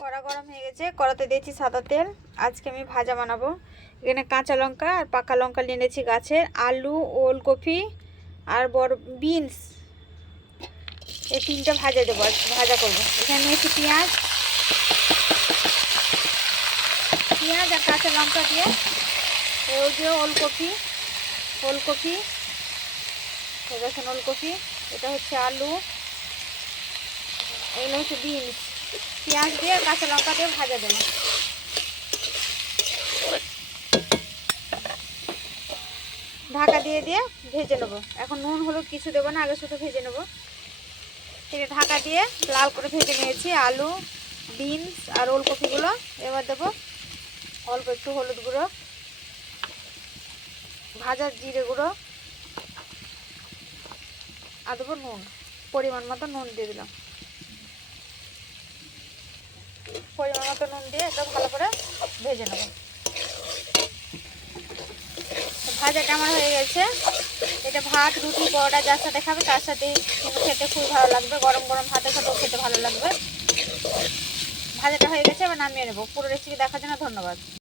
কড়া গরম হয়ে গেছে, কড়াতে দিয়েছি সাদা তেল। আজকে আমি ভাজা বানাবো। এখানে কাঁচা লঙ্কা আর পাকা লঙ্কা নিয়েছি গাছের। আলু, ওলকপি আর বড় বিনস। এই তিনটে ভাজা দেবো ভাজা করব। এখানে নিয়েছি পেঁয়াজ। পেঁয়াজ আর কাঁচা লঙ্কা দিয়ে ওই যে ওলকপি ওলকপি ওলকপি, এটা হচ্ছে আলু, এগুলো হচ্ছে বিনস। পেঁয়াজ দিয়ে কাঁচা লঙ্কা দিয়ে ভাজা দেবো। ঢাকা দিয়ে দিয়ে ভেজে নেব। এখন নুন, হলুদ কিছু দেবো না, আগে শুধু ভেজে নেব। আছে ঢাকা দিয়ে লাল করে ভেজে নিয়েছি, আলু, বিনস আর ওলকপিগুলো। এবার দেবো অল্প একটু হলুদ গুঁড়ো, ভাজা জিরে গুঁড়ো, আর দেবো নুন, পরিমাণ মতো নুন দিয়ে দিলাম। পরিমাণ মতো নুন দিয়ে একদম ভালো করে ভেজে নেব। ভাজাটা আমার হয়ে গেছে? এটা ভাত, রুটি, পরোটা যার সাথে খাবে তার সাথে খেতে খুব ভালো লাগবে। গরম গরম ভাতের সাথেও খেতে ভালো লাগবে। ভাজাটা হয়ে গেছে, এবার নামিয়ে নেব। পুরো রেসিপি দেখার জন্য ধন্যবাদ।